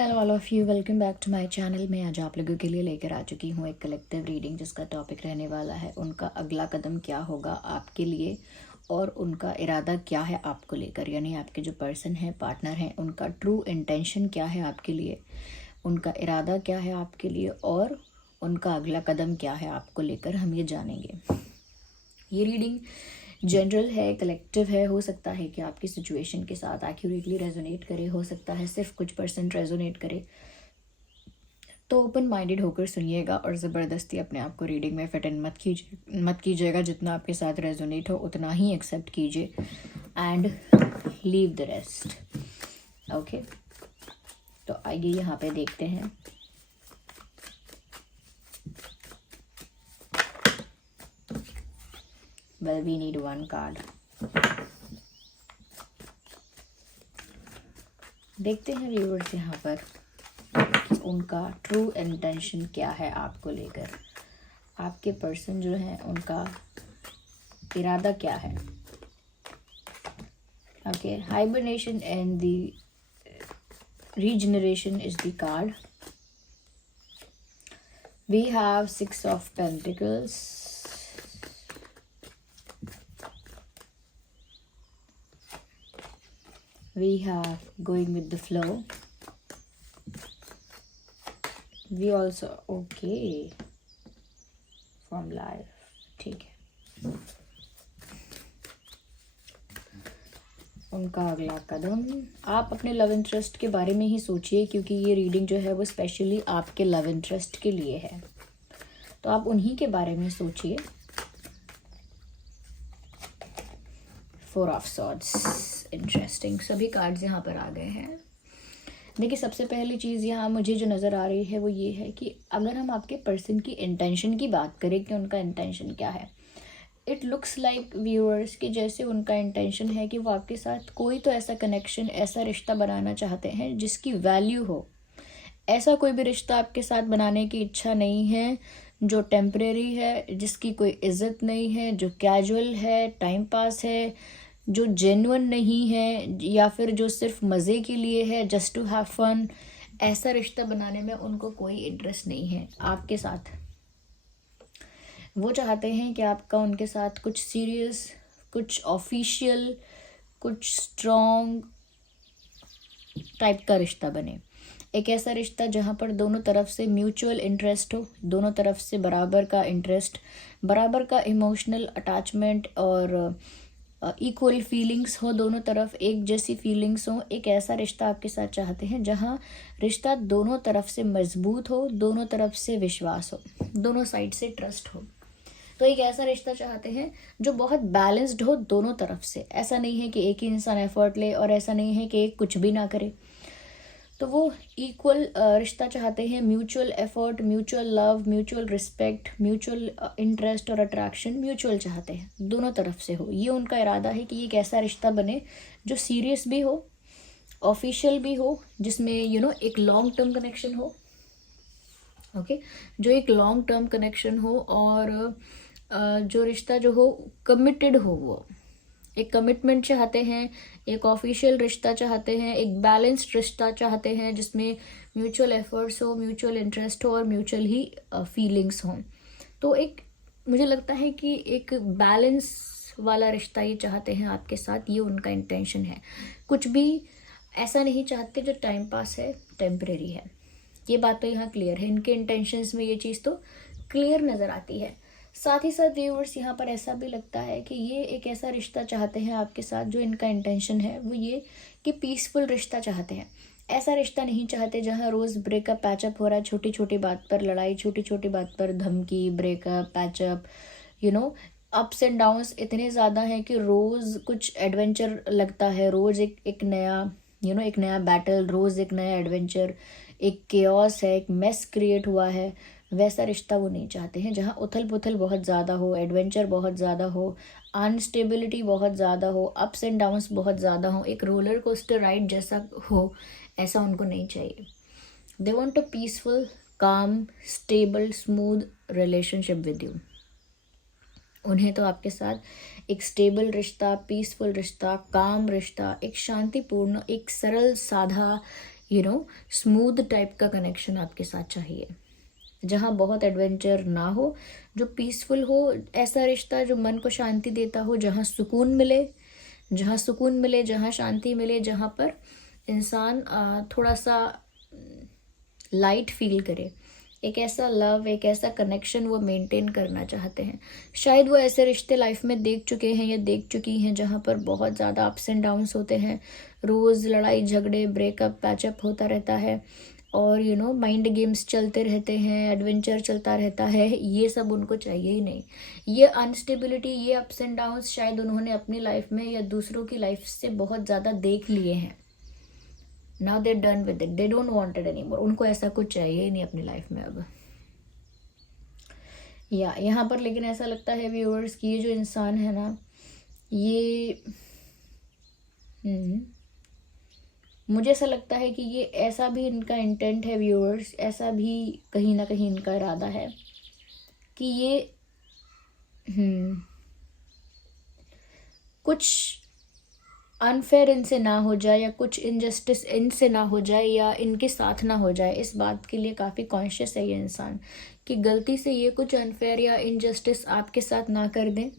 Hello all of you, welcome back to my channel. मैं आज आप लोगों के लिए लेकर आ चुकी हूँ एक कलेक्टिव रीडिंग जिसका टॉपिक रहने वाला है उनका अगला कदम क्या होगा आपके लिए और उनका इरादा क्या है आपको लेकर। यानी आपके जो पर्सन है, पार्टनर हैं, उनका ट्रू इंटेंशन क्या है आपके लिए, उनका इरादा क्या है आपके लिए और उनका अगला कदम क्या है आपको लेकर, हम ये जानेंगे। ये रीडिंग जनरल है, कलेक्टिव है। हो सकता है कि आपकी सिचुएशन के साथ एक्यूरेटली रेजोनेट करे, हो सकता है सिर्फ कुछ % रेजोनेट करे। तो ओपन माइंडेड होकर सुनिएगा और ज़बरदस्ती अपने आप को रीडिंग में फिट इन मत कीजिएगा। जितना आपके साथ रेजोनेट हो उतना ही एक्सेप्ट कीजिए and leave the rest. Okay, तो आइए यहाँ पे देखते हैं। Well, we need one card. देखते हैं व्यूअर्स यहाँ पर उनका ट्रू इंटेंशन क्या है आपको लेकर। आपके पर्सन जो है उनका इरादा क्या है। Okay, hibernation and the regeneration is the card. We have 6 of Pentacles. We have going with the flow. We also okay from life. ठीक है, उनका अगला कदम। आप अपने लव इंटरेस्ट के बारे में ही सोचिए, क्योंकि ये रीडिंग जो है वो स्पेशली आपके लव इंटरेस्ट के लिए है, तो आप उन्हीं के बारे में सोचिए। 4 ऑफ सॉर्ड्स, इंटरेस्टिंग। सभी कार्ड्स यहाँ पर आ गए हैं। देखिए, सबसे पहली चीज़ यहाँ मुझे जो नज़र आ रही है वो ये है कि अगर हम आपके पर्सन की इंटेंशन की बात करें कि उनका इंटेंशन क्या है, इट लुक्स लाइक व्यूअर्स कि जैसे उनका इंटेंशन है कि वो आपके साथ कोई तो ऐसा कनेक्शन, ऐसा रिश्ता बनाना चाहते हैं जिसकी वैल्यू हो। ऐसा कोई भी रिश्ता आपके साथ बनाने की इच्छा नहीं है जो टेम्परेरी है, जिसकी कोई इज्जत नहीं है, जो कैजुअल है, टाइम पास है, जो जेन्युइन नहीं है, या फिर जो सिर्फ मज़े के लिए है, जस्ट टू हैव फन। ऐसा रिश्ता बनाने में उनको कोई इंटरेस्ट नहीं है आपके साथ। वो चाहते हैं कि आपका उनके साथ कुछ सीरियस, कुछ ऑफिशियल, कुछ स्ट्रॉन्ग टाइप का रिश्ता बने। एक ऐसा रिश्ता जहाँ पर दोनों तरफ से म्यूचुअल इंटरेस्ट हो, दोनों तरफ से बराबर का इंटरेस्ट, बराबर का इमोशनल अटैचमेंट और इक्वल फीलिंग्स हो, दोनों तरफ एक जैसी फीलिंग्स हो। एक ऐसा रिश्ता आपके साथ चाहते हैं जहाँ रिश्ता दोनों तरफ से मजबूत हो, दोनों तरफ से विश्वास हो, दोनों साइड से ट्रस्ट हो। तो एक ऐसा रिश्ता चाहते हैं जो बहुत बैलेंस्ड हो दोनों तरफ से। ऐसा नहीं है कि एक ही इंसान एफर्ट ले और ऐसा नहीं है कि एक कुछ भी ना करे। तो वो इक्वल रिश्ता चाहते हैं, mutual effort, mutual love, mutual respect, mutual interest और अट्रैक्शन म्यूचुअल चाहते हैं, दोनों तरफ से हो। ये उनका इरादा है कि एक ऐसा रिश्ता बने जो सीरियस भी हो, ऑफिशियल भी हो, जिसमें एक लॉन्ग टर्म कनेक्शन हो। ओके, जो एक लॉन्ग टर्म कनेक्शन हो और जो रिश्ता जो हो कमिटेड हो। वो एक कमिटमेंट चाहते हैं, एक ऑफिशियल रिश्ता चाहते हैं, एक बैलेंस्ड रिश्ता चाहते हैं जिसमें म्यूचुअल एफर्ट्स हो, म्यूचुअल इंटरेस्ट हो और म्यूचुअल ही फीलिंग्स हों। तो एक मुझे लगता है कि एक बैलेंस वाला रिश्ता ये चाहते हैं आपके साथ। ये उनका इंटेंशन है। कुछ भी ऐसा नहीं चाहते जो टाइम पास है, टेम्परेरी है। ये बात तो यहाँ क्लियर है, इनके इंटेंशंस में ये चीज़ तो क्लियर नज़र आती है। साथ ही साथ व्यूअर्स यहाँ पर ऐसा भी लगता है कि ये एक ऐसा रिश्ता चाहते हैं आपके साथ, जो इनका इंटेंशन है वो ये कि पीसफुल रिश्ता चाहते हैं। ऐसा रिश्ता नहीं चाहते जहाँ रोज़ ब्रेकअप पैचअप हो रहा है, छोटी छोटी बात पर लड़ाई, छोटी छोटी बात पर धमकी, breakup patchup, ups and downs इतने ज़्यादा हैं कि रोज़ कुछ एडवेंचर लगता है, रोज़ एक नया एक नया बैटल, रोज़ एक नया एडवेंचर, एक केओस है, एक मेस क्रिएट हुआ है। वैसा रिश्ता वो नहीं चाहते हैं जहाँ उथल पुथल बहुत ज़्यादा हो, एडवेंचर बहुत ज़्यादा हो, अनस्टेबिलिटी बहुत ज़्यादा हो, अप्स एंड डाउन्स बहुत ज़्यादा हो, एक रोलर कोस्टर राइड जैसा हो। ऐसा उनको नहीं चाहिए। दे वॉन्ट अ पीसफुल, काम, stable, smooth relationship with you. उन्हें तो आपके साथ एक स्टेबल रिश्ता, पीसफुल रिश्ता, काम रिश्ता, एक शांतिपूर्ण, एक सरल साधा स्मूथ टाइप का कनेक्शन आपके साथ चाहिए, जहाँ बहुत एडवेंचर ना हो, जो पीसफुल हो, ऐसा रिश्ता जो मन को शांति देता हो, जहाँ सुकून मिले, जहाँ शांति मिले, जहाँ पर इंसान थोड़ा सा लाइट फील करे। एक ऐसा लव, एक ऐसा कनेक्शन वो मेंटेन करना चाहते हैं। शायद वो ऐसे रिश्ते लाइफ में देख चुके हैं या देख चुकी हैं जहाँ पर बहुत ज़्यादा अप्स एंड डाउन्स होते हैं, रोज़ लड़ाई झगड़े, ब्रेकअप पैचअप होता रहता है, और माइंड गेम्स चलते रहते हैं, एडवेंचर चलता रहता है। ये सब उनको चाहिए ही नहीं। ये अनस्टेबिलिटी, ये अप्स एंड डाउन्स शायद उन्होंने अपनी लाइफ में या दूसरों की लाइफ से बहुत ज़्यादा देख लिए हैं। Now they done with it, they don't want it any more. उनको ऐसा कुछ चाहिए ही नहीं अपनी लाइफ में अब। या यहाँ पर लेकिन ऐसा लगता है व्यूअर्स कि ये जो इंसान है ना, ये मुझे ऐसा लगता है कि ये ऐसा भी इनका इंटेंट है व्यूअर्स, ऐसा भी कहीं ना कहीं इनका इरादा है कि ये कुछ अनफेयर इनसे ना हो जाए, या कुछ इनजस्टिस इनसे ना हो जाए, या इनके साथ ना हो जाए। इस बात के लिए काफ़ी कॉन्शियस है ये इंसान कि गलती से ये कुछ अनफेयर या इनजस्टिस आपके साथ ना कर दें,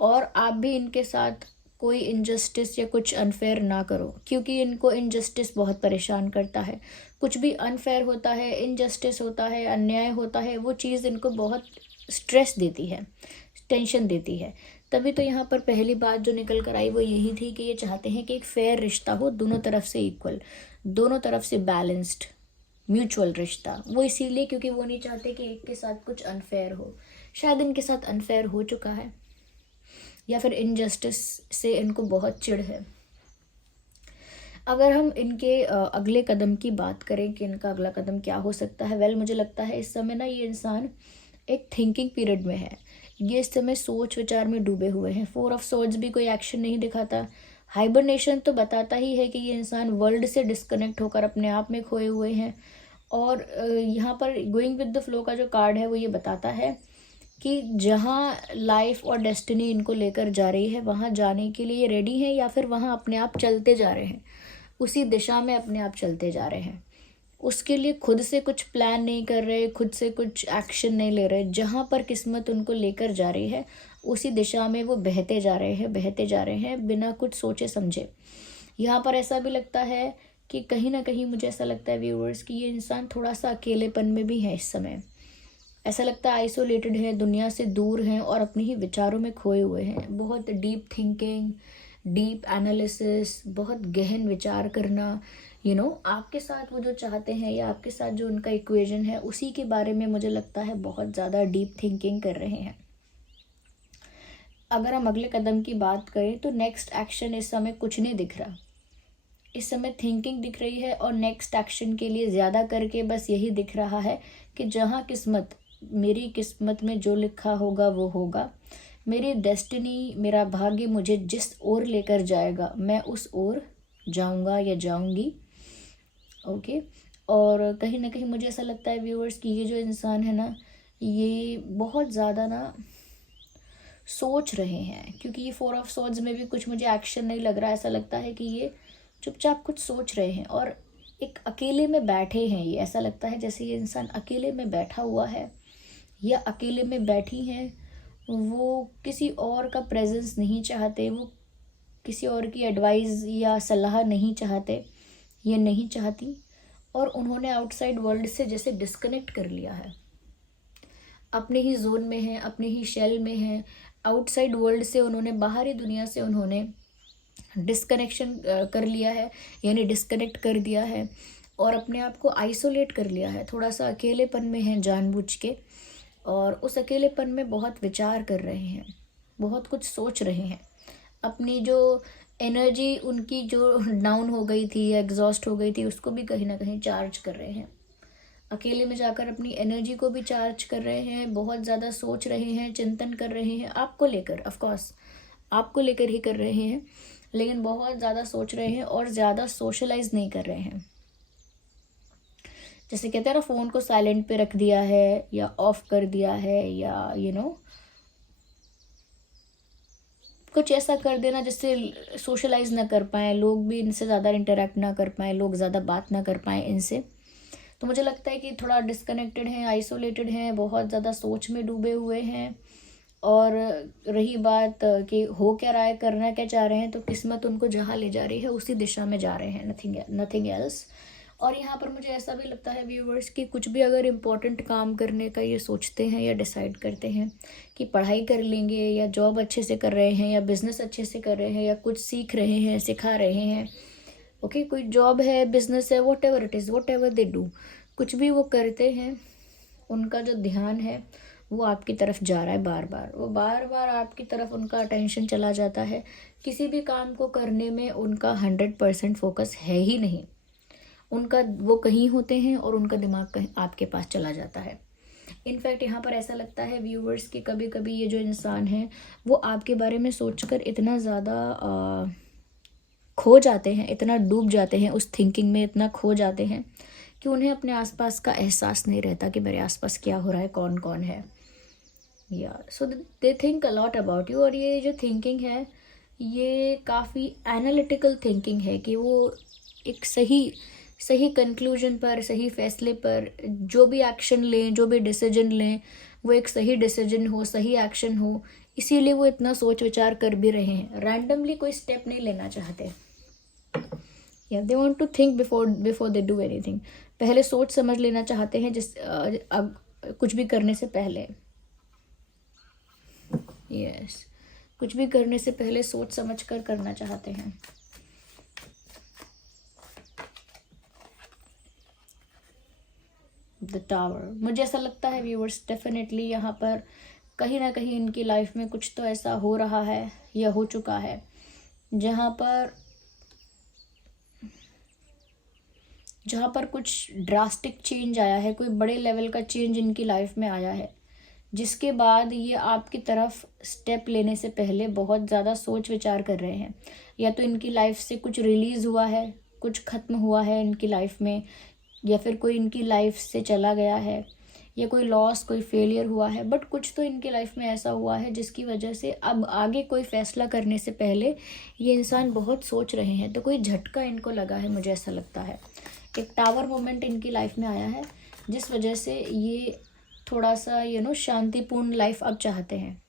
और आप भी इनके साथ कोई इनजस्टिस या कुछ अनफेयर ना करो, क्योंकि इनको इनजस्टिस बहुत परेशान करता है। कुछ भी अनफेयर होता है, इनजस्टिस होता है, अन्याय होता है, वो चीज़ इनको बहुत स्ट्रेस देती है, टेंशन देती है। तभी तो यहाँ पर पहली बात जो निकल कर आई वो यही थी कि ये चाहते हैं कि एक फेयर रिश्ता हो, दोनों तरफ से इक्वल, दोनों तरफ से बैलेंस्ड, म्यूचुअल रिश्ता। वो इसीलिए क्योंकि वो नहीं चाहते कि एक के साथ कुछ अनफेयर हो। शायद इनके साथ अनफेयर हो चुका है, या फिर इनजस्टिस से इनको बहुत चिढ़ है। अगर हम इनके अगले कदम की बात करें कि इनका अगला कदम क्या हो सकता है, वेल मुझे लगता है इस समय ना ये इंसान एक थिंकिंग पीरियड में है। ये इस समय सोच विचार में डूबे हुए हैं। 4 ऑफ सोर्ड्स भी कोई एक्शन नहीं दिखाता। हाइबरनेशन तो बताता ही है कि ये इंसान वर्ल्ड से डिस्कनेक्ट होकर अपने आप में खोए हुए हैं। और यहाँ पर गोइंग विद द फ्लो का जो कार्ड है वो ये बताता है कि जहाँ लाइफ और डेस्टिनी इनको लेकर जा रही है, वहाँ जाने के लिए रेडी हैं, या फिर वहाँ अपने आप चलते जा रहे हैं, उसी दिशा में अपने आप चलते जा रहे हैं। उसके लिए खुद से कुछ प्लान नहीं कर रहे, खुद से कुछ एक्शन नहीं ले रहे। जहाँ पर किस्मत उनको लेकर जा रही है उसी दिशा में वो बहते जा रहे हैं बिना कुछ सोचे समझे। यहाँ पर ऐसा भी लगता है कि कहीं ना कहीं मुझे ऐसा लगता है व्यूअर्स कि ये इंसान थोड़ा सा अकेलेपन में भी है इस समय। ऐसा लगता है आइसोलेटेड है, दुनिया से दूर हैं और अपने ही विचारों में खोए हुए हैं। बहुत डीप थिंकिंग, डीप एनालिसिस, बहुत गहन विचार करना, आपके साथ वो जो चाहते हैं या आपके साथ जो उनका इक्वेशन है उसी के बारे में मुझे लगता है बहुत ज़्यादा डीप थिंकिंग कर रहे हैं। अगर हम अगले कदम की बात करें तो नेक्स्ट एक्शन इस समय कुछ नहीं दिख रहा। इस समय थिंकिंग दिख रही है, और नेक्स्ट एक्शन के लिए ज़्यादा करके बस यही दिख रहा है कि जहाँ मेरी किस्मत में जो लिखा होगा वो होगा। मेरी डेस्टिनी, मेरा भाग्य मुझे जिस ओर लेकर जाएगा मैं उस ओर जाऊंगा या जाऊंगी। ओके। और कहीं ना कहीं मुझे ऐसा लगता है व्यूअर्स कि ये जो इंसान है ना, ये बहुत ज़्यादा ना सोच रहे हैं, क्योंकि ये 4 ऑफ सोर्ड्स में भी कुछ मुझे एक्शन नहीं लग रहा। ऐसा लगता है कि ये चुपचाप कुछ सोच रहे हैं और एक अकेले में बैठे हैं। ये ऐसा लगता है जैसे ये इंसान अकेले में बैठा हुआ है या अकेले में बैठी हैं। वो किसी और का प्रेजेंस नहीं चाहते, वो किसी और की एडवाइस या सलाह नहीं चाहते, ये नहीं चाहती, और उन्होंने आउटसाइड वर्ल्ड से जैसे डिस्कनेक्ट कर लिया है। अपने ही जोन में हैं, अपने ही शेल में हैं। आउटसाइड वर्ल्ड से उन्होंने, बाहरी दुनिया से उन्होंने डिस्कनेक्शन कर लिया है, यानी डिस्कनेक्ट कर दिया है, और अपने आप को आइसोलेट कर लिया है। थोड़ा सा अकेलेपन में है जानबूझ के, और उस अकेलेपन में बहुत विचार कर रहे हैं, बहुत कुछ सोच रहे हैं। अपनी जो एनर्जी उनकी जो डाउन हो गई थी या एग्जॉस्ट हो गई थी उसको भी कहीं ना कहीं चार्ज कर रहे हैं। अकेले में जाकर अपनी एनर्जी को भी चार्ज कर रहे हैं। बहुत ज़्यादा सोच रहे हैं, चिंतन कर रहे हैं आपको लेकर। ऑफकोर्स आपको लेकर ही कर रहे हैं, लेकिन बहुत ज़्यादा सोच रहे हैं और ज़्यादा सोशलाइज नहीं कर रहे हैं। जैसे कहते हैं ना, फ़ोन को साइलेंट पे रख दिया है या ऑफ कर दिया है, या कुछ ऐसा कर देना जिससे सोशलाइज ना कर पाएँ, लोग भी इनसे ज़्यादा इंटरेक्ट ना कर पाएँ, लोग ज़्यादा बात ना कर पाएँ इनसे। तो मुझे लगता है कि थोड़ा डिस्कनेक्टेड हैं, आइसोलेटेड हैं, बहुत ज़्यादा सोच में डूबे हुए हैं। और रही बात कि हो क्या रहा है, करना क्या चाह रहे हैं, तो किस्मत उनको जहाँ ले जा रही है उसी दिशा में जा रहे हैं, नथिंग एल्स। और यहाँ पर मुझे ऐसा भी लगता है व्यूवर्स कि कुछ भी अगर इम्पोर्टेंट काम करने का ये सोचते हैं या डिसाइड करते हैं कि पढ़ाई कर लेंगे या जॉब अच्छे से कर रहे हैं या बिज़नेस अच्छे से कर रहे हैं या कुछ सीख रहे हैं, सिखा रहे हैं, ओके, कोई जॉब है, बिजनेस है, what ever it is, what ever they do, कुछ भी वो करते हैं, उनका जो ध्यान है वो आपकी तरफ जा रहा है। बार बार वो बार बार आपकी तरफ उनका अटेंशन चला जाता है। किसी भी काम को करने में उनका 100% फोकस है ही नहीं। उनका वो कहीं होते हैं और उनका दिमाग कहीं आपके पास चला जाता है। इनफैक्ट यहाँ पर ऐसा लगता है व्यूवर्स कि कभी कभी ये जो इंसान है वो आपके बारे में सोचकर इतना ज़्यादा खो जाते हैं, इतना डूब जाते हैं उस थिंकिंग में, इतना खो जाते हैं कि उन्हें अपने आसपास का एहसास नहीं रहता कि मेरे आसपास क्या हो रहा है, कौन कौन है। So they think a lot about you. और ये जो थिंकिंग है ये काफ़ी एनालिटिकल थिंकिंग है कि वो एक सही सही कंक्लूजन पर, सही फैसले पर जो भी एक्शन लें, जो भी डिसीजन लें, वो एक सही डिसीजन हो, सही एक्शन हो। इसीलिए वो इतना सोच विचार कर भी रहे हैं, रैंडमली कोई स्टेप नहीं लेना चाहते। They want to think before they do anything. पहले सोच समझ लेना चाहते हैं अब कुछ भी करने से पहले। कुछ भी करने से पहले सोच समझ कर करना चाहते हैं। द टावर, मुझे ऐसा लगता है व्यूअर्स डेफिनेटली यहाँ पर कहीं ना कहीं इनकी लाइफ में कुछ तो ऐसा हो रहा है या हो चुका है जहाँ पर कुछ ड्रास्टिक चेंज आया है, कोई बड़े लेवल का चेंज इनकी लाइफ में आया है, जिसके बाद ये आपकी तरफ स्टेप लेने से पहले बहुत ज़्यादा सोच विचार कर रहे हैं। या तो इनकी लाइफ से कुछ रिलीज़ हुआ है, कुछ ख़त्म हुआ है इनकी लाइफ में, या फिर कोई इनकी लाइफ से चला गया है, या कोई लॉस, कोई फेलियर हुआ है, बट कुछ तो इनकी लाइफ में ऐसा हुआ है जिसकी वजह से अब आगे कोई फैसला करने से पहले ये इंसान बहुत सोच रहे हैं। तो कोई झटका इनको लगा है, मुझे ऐसा लगता है। एक टावर मोमेंट इनकी लाइफ में आया है जिस वजह से ये थोड़ा सा शांतिपूर्ण लाइफ अब चाहते हैं।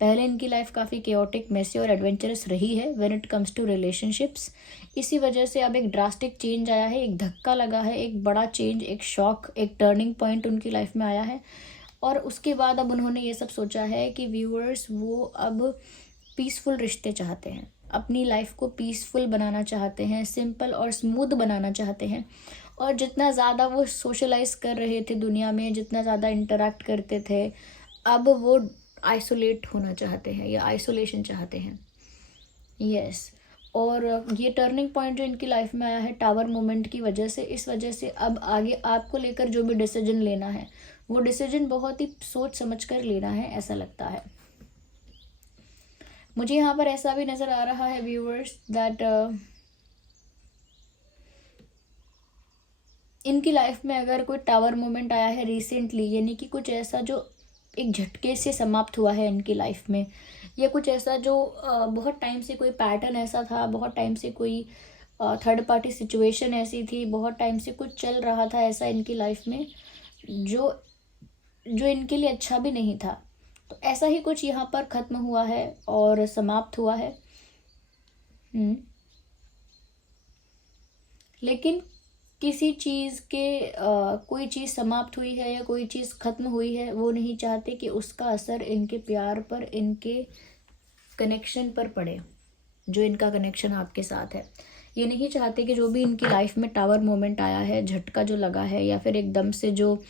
पहले इनकी लाइफ काफ़ी केओटिक, मेसी और एडवेंचरस रही है when it comes to relationships. इसी वजह से अब एक ड्रास्टिक चेंज आया है, एक धक्का लगा है, एक बड़ा चेंज, एक शॉक, एक टर्निंग पॉइंट उनकी लाइफ में आया है। और उसके बाद अब उन्होंने ये सब सोचा है कि व्यूअर्स वो अब पीसफुल रिश्ते चाहते हैं, अपनी लाइफ को पीसफुल बनाना चाहते हैं, सिंपल और स्मूथ बनाना चाहते हैं। और जितना ज़्यादा वो सोशलाइज कर रहे थे दुनिया में, जितना ज़्यादा इंटरेक्ट करते थे, अब वो आइसोलेट होना चाहते हैं या आइसोलेशन चाहते हैं। और ये टर्निंग पॉइंट जो इनकी लाइफ में आया है टावर मोमेंट की वजह से, इस वजह से अब आगे आपको लेकर जो भी डिसीजन लेना है वो डिसीजन बहुत ही सोच समझ कर लेना है, ऐसा लगता है मुझे। यहाँ पर ऐसा भी नज़र आ रहा है व्यूअर्स दैट इनकी लाइफ में अगर कोई टावर मोमेंट आया है रिसेंटली, यानी कि कुछ ऐसा जो एक झटके से समाप्त हुआ है इनकी लाइफ में, या कुछ ऐसा जो बहुत टाइम से कोई पैटर्न ऐसा था, बहुत टाइम से कोई थर्ड पार्टी सिचुएशन ऐसी थी, बहुत टाइम से कुछ चल रहा था ऐसा इनकी लाइफ में जो जो इनके लिए अच्छा भी नहीं था। तो ऐसा ही कुछ यहाँ पर ख़त्म हुआ है और समाप्त हुआ है। लेकिन किसी चीज़ के कोई चीज़ समाप्त हुई है या कोई चीज़ ख़त्म हुई है, वो नहीं चाहते कि उसका असर इनके प्यार पर, इनके कनेक्शन पर पड़े, जो इनका कनेक्शन आपके साथ है। ये नहीं चाहते कि जो भी इनकी लाइफ में टावर मोमेंट आया है, झटका जो लगा है, या फिर एकदम से जो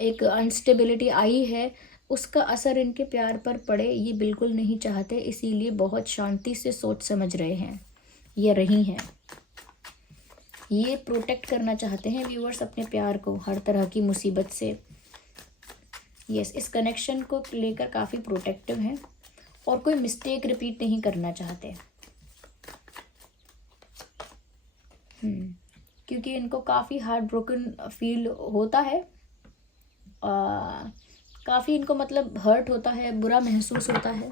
एक अनस्टेबिलिटी आई है, उसका असर इनके प्यार पर पड़े, ये बिल्कुल नहीं चाहते। इसीलिए बहुत शांति से सोच समझ रहे हैं या रही हैं। ये प्रोटेक्ट करना चाहते हैं व्यूअर्स अपने प्यार को हर तरह की मुसीबत से। इस कनेक्शन को लेकर काफ़ी प्रोटेक्टिव हैं और कोई मिस्टेक रिपीट नहीं करना चाहते। क्योंकि इनको काफ़ी हार्ट ब्रोकन फील होता है, काफ़ी इनको मतलब हर्ट होता है, बुरा महसूस होता है।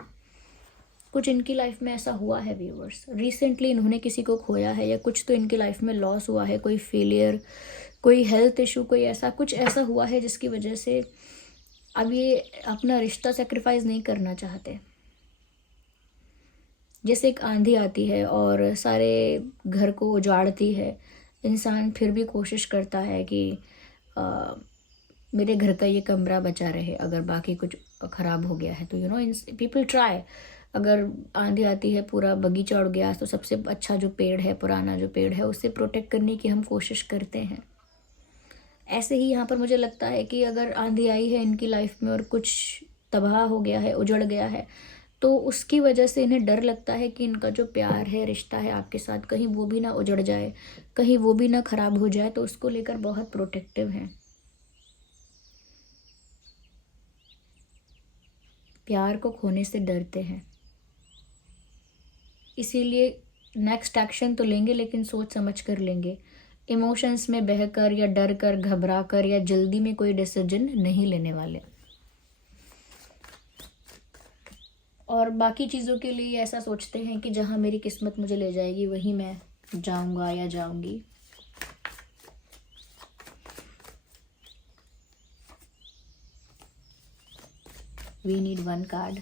कुछ इनकी लाइफ में ऐसा हुआ है व्यूअर्स, रिसेंटली इन्होंने किसी को खोया है या कुछ तो इनकी लाइफ में लॉस हुआ है, कोई फेलियर, कोई हेल्थ इशू, कोई ऐसा कुछ ऐसा हुआ है जिसकी वजह से अब ये अपना रिश्ता सेक्रीफाइस नहीं करना चाहते। जैसे एक आंधी आती है और सारे घर को उजाड़ती है, इंसान फिर भी कोशिश करता है कि मेरे घर का ये कमरा बचा रहे, अगर बाकी कुछ ख़राब हो गया है तो पीपल ट्राई। अगर आंधी आती है, पूरा बगीचा उड़ गया, तो सबसे अच्छा जो पेड़ है, पुराना जो पेड़ है, उससे प्रोटेक्ट करने की हम कोशिश करते हैं। ऐसे ही यहाँ पर मुझे लगता है कि अगर आंधी आई है इनकी लाइफ में और कुछ तबाह हो गया है, उजड़ गया है, तो उसकी वजह से इन्हें डर लगता है कि इनका जो प्यार है, रिश्ता है आपके साथ, कहीं वो भी ना उजड़ जाए, कहीं वो भी ना ख़राब हो जाए, तो उसको लेकर बहुत प्रोटेक्टिव हैं। प्यार को खोने से डरते हैं, इसीलिए नेक्स्ट एक्शन तो लेंगे लेकिन सोच समझ कर लेंगे। इमोशंस में बहकर या डर कर, घबरा कर या जल्दी में कोई डिसीजन नहीं लेने वाले। और बाकी चीज़ों के लिए ऐसा सोचते हैं कि जहाँ मेरी किस्मत मुझे ले जाएगी वहीं मैं जाऊंगा या जाऊंगी। We need one card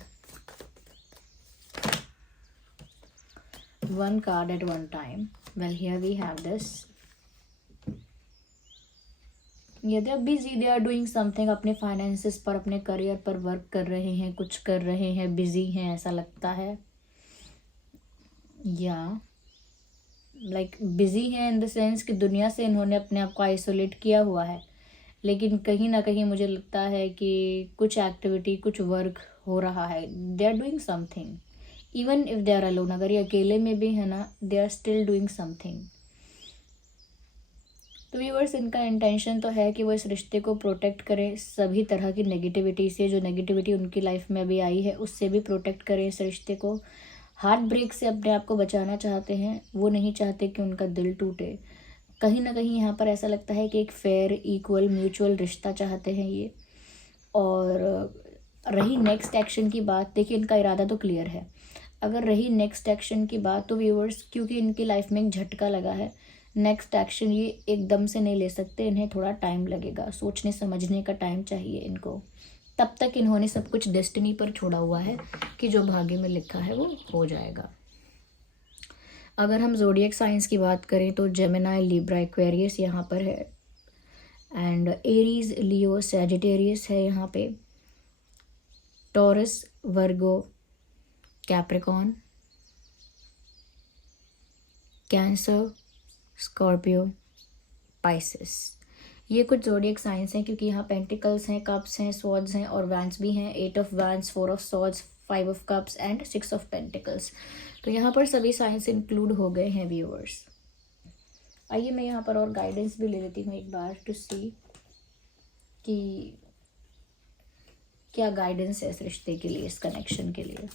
at one time. Well, here we have this. Yeah, they are busy, they are doing something, अपने फाइनेंसेस पर, अपने करियर पर वर्क कर रहे हैं, कुछ कर रहे हैं, बिजी हैं ऐसा लगता है। या लाइक बिजी हैं इन द सेंस कि दुनिया से इन्होंने अपने आप को आइसोलेट किया हुआ है, लेकिन कहीं ना कहीं मुझे लगता है कि कुछ एक्टिविटी, कुछ वर्क हो रहा है। They are doing something even if they are alone. अगर ये अकेले में भी है ना, they are still doing something. तो व्यूअर्स, इनका इंटेंशन तो है कि वो इस रिश्ते को प्रोटेक्ट करें सभी तरह की नेगेटिविटी से। जो नेगेटिविटी उनकी लाइफ में अभी आई है उससे भी प्रोटेक्ट करें इस रिश्ते को। हार्ट ब्रेक से अपने आप को बचाना चाहते हैं, वो नहीं चाहते कि उनका दिल टूटे। कहीं ना कहीं यहाँ पर ऐसा लगता है कि एक फेयर, इक्वल, म्यूचुअल रिश्ता चाहते हैं ये। और रही नेक्स्ट एक्शन की बात, देखिए इनका इरादा तो क्लियर है। अगर रही नेक्स्ट एक्शन की बात, तो व्यूअर्स, क्योंकि इनकी लाइफ में एक झटका लगा है, नेक्स्ट एक्शन ये एकदम से नहीं ले सकते, इन्हें थोड़ा टाइम लगेगा, सोचने समझने का टाइम चाहिए इनको। तब तक इन्होंने सब कुछ डेस्टिनी पर छोड़ा हुआ है कि जो भाग्य में लिखा है वो हो जाएगा। अगर हम ज़ोडिएक साइंस की बात करें तो जेमिनी, लिब्रा, एक्वेरियस यहाँ पर है, एंड एरीज, लियो, सैजिटेरियस है यहाँ पे, टॉरस, वर्गो, कैप्रिकॉन, कैंसर, स्कॉर्पियो, पाइसेस। ये कुछ ज़ोडिएक साइंस हैं, क्योंकि यहाँ पेंटिकल्स हैं, कप्स हैं, स्वॉर्ड्स हैं और वैंस भी हैं। 8 of vents, 4 of swords, 5 of cups and 6 of pentacles. तो यहाँ पर सभी साइंस इंक्लूड हो गए हैं व्यूअर्स। आइए मैं यहाँ पर और गाइडेंस भी ले लेती हूँ एक बार, टू सी कि क्या गाइडेंस है इस रिश्ते के लिए, इस कनेक्शन के लिए।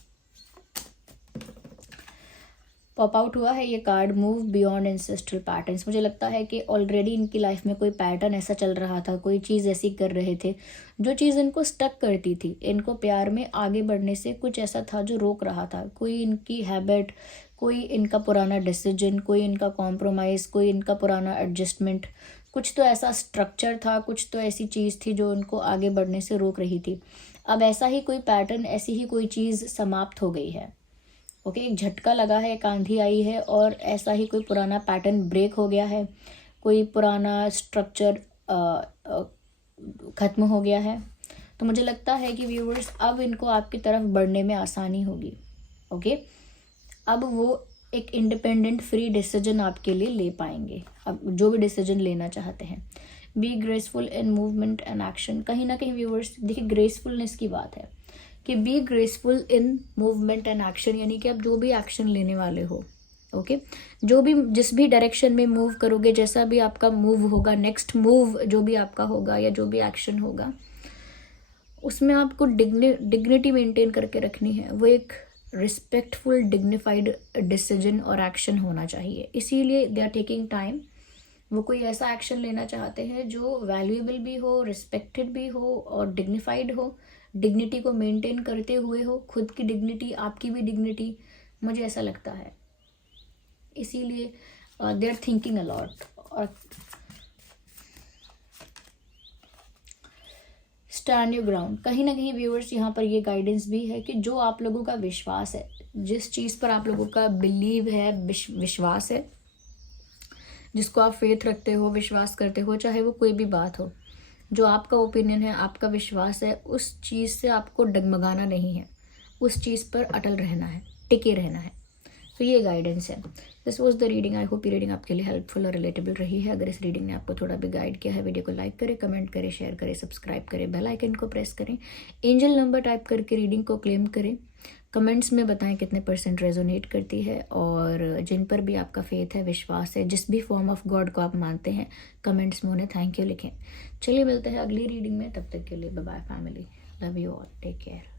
पॉप आउट हुआ है ये card, move beyond ancestral patterns. मुझे लगता है कि ऑलरेडी इनकी लाइफ में कोई पैटर्न ऐसा चल रहा था, कोई चीज़ ऐसी कर रहे थे जो चीज़ इनको स्टक करती थी। इनको प्यार में आगे बढ़ने से कुछ ऐसा था जो रोक रहा था। कोई इनकी हैबिट, कोई इनका पुराना डिसीजन, कोई इनका कॉम्प्रोमाइज़, कोई इनका पुराना एडजस्टमेंट, कुछ तो ऐसा स्ट्रक्चर था, कुछ तो ऐसी चीज़ थी जो उनको आगे बढ़ने से रोक रही थी। अब ऐसा ही कोई पैटर्न, ऐसी ही कोई चीज़ समाप्त हो गई है। ओके, एक झटका लगा है, एक आंधी आई है और ऐसा ही कोई पुराना पैटर्न ब्रेक हो गया है, कोई पुराना स्ट्रक्चर ख़त्म हो गया है। तो मुझे लगता है कि व्यूअर्स, अब इनको आपकी तरफ बढ़ने में आसानी होगी। ओके, अब वो एक इंडिपेंडेंट, फ्री डिसीजन आपके लिए ले पाएंगे, अब जो भी डिसीजन लेना चाहते हैं। Be graceful in movement and action. कहीं ना कहीं व्यूअर्स, देखिए ग्रेसफुलनेस की बात है कि be graceful in movement and action, यानी कि आप जो भी एक्शन लेने वाले हो, ओके, जो भी, जिस भी डायरेक्शन में मूव करोगे, जैसा भी आपका मूव होगा, नेक्स्ट मूव जो भी आपका होगा या जो भी एक्शन होगा, उसमें आपको डिग्निटी मेंटेन करके रखनी है। वो एक रिस्पेक्टफुल, डिग्निफाइड डिसीजन और एक्शन होना चाहिए। इसीलिए दे आर टेकिंग टाइम। वो कोई ऐसा एक्शन लेना चाहते हैं जो वैल्यूएबल भी हो, रिस्पेक्टेड भी हो और डिग्निफाइड हो, डिग्निटी को मेंटेन करते हुए हो, खुद की डिग्निटी, आपकी भी डिग्निटी, मुझे ऐसा लगता है। इसीलिए दे आर थिंकिंग अलॉट। और स्टैंड योर ग्राउंड, कहीं ना कहीं व्यूअर्स यहाँ पर ये गाइडेंस भी है कि जो आप लोगों का विश्वास है, जिस चीज़ पर आप लोगों का बिलीव है, विश्वास है, जिसको आप फेथ रखते हो, विश्वास करते हो, चाहे वो कोई भी बात हो, जो आपका ओपिनियन है, आपका विश्वास है, उस चीज़ से आपको डगमगाना नहीं है, उस चीज़ पर अटल रहना है, टिके रहना है। तो ये गाइडेंस है। This was the reading. I hope ये रीडिंग आपके लिए हेल्पफुल और रिलेटेबल रही है। अगर इस रीडिंग ने आपको थोड़ा भी गाइड किया है, वीडियो को लाइक करें, कमेंट करें, शेयर करें, सब्सक्राइब करें, बेल आइकन को प्रेस करें, एंजल नंबर टाइप करके रीडिंग को क्लेम करें। कमेंट्स में बताएं कितने % रेजोनेट करती है, और जिन पर भी आपका फेथ है, विश्वास है, जिस भी फॉर्म ऑफ गॉड को आप मानते हैं, कमेंट्स में उन्हें थैंक यू लिखें। चलिए मिलते हैं अगली रीडिंग में, तब तक के लिए bye bye family, love you all, take care.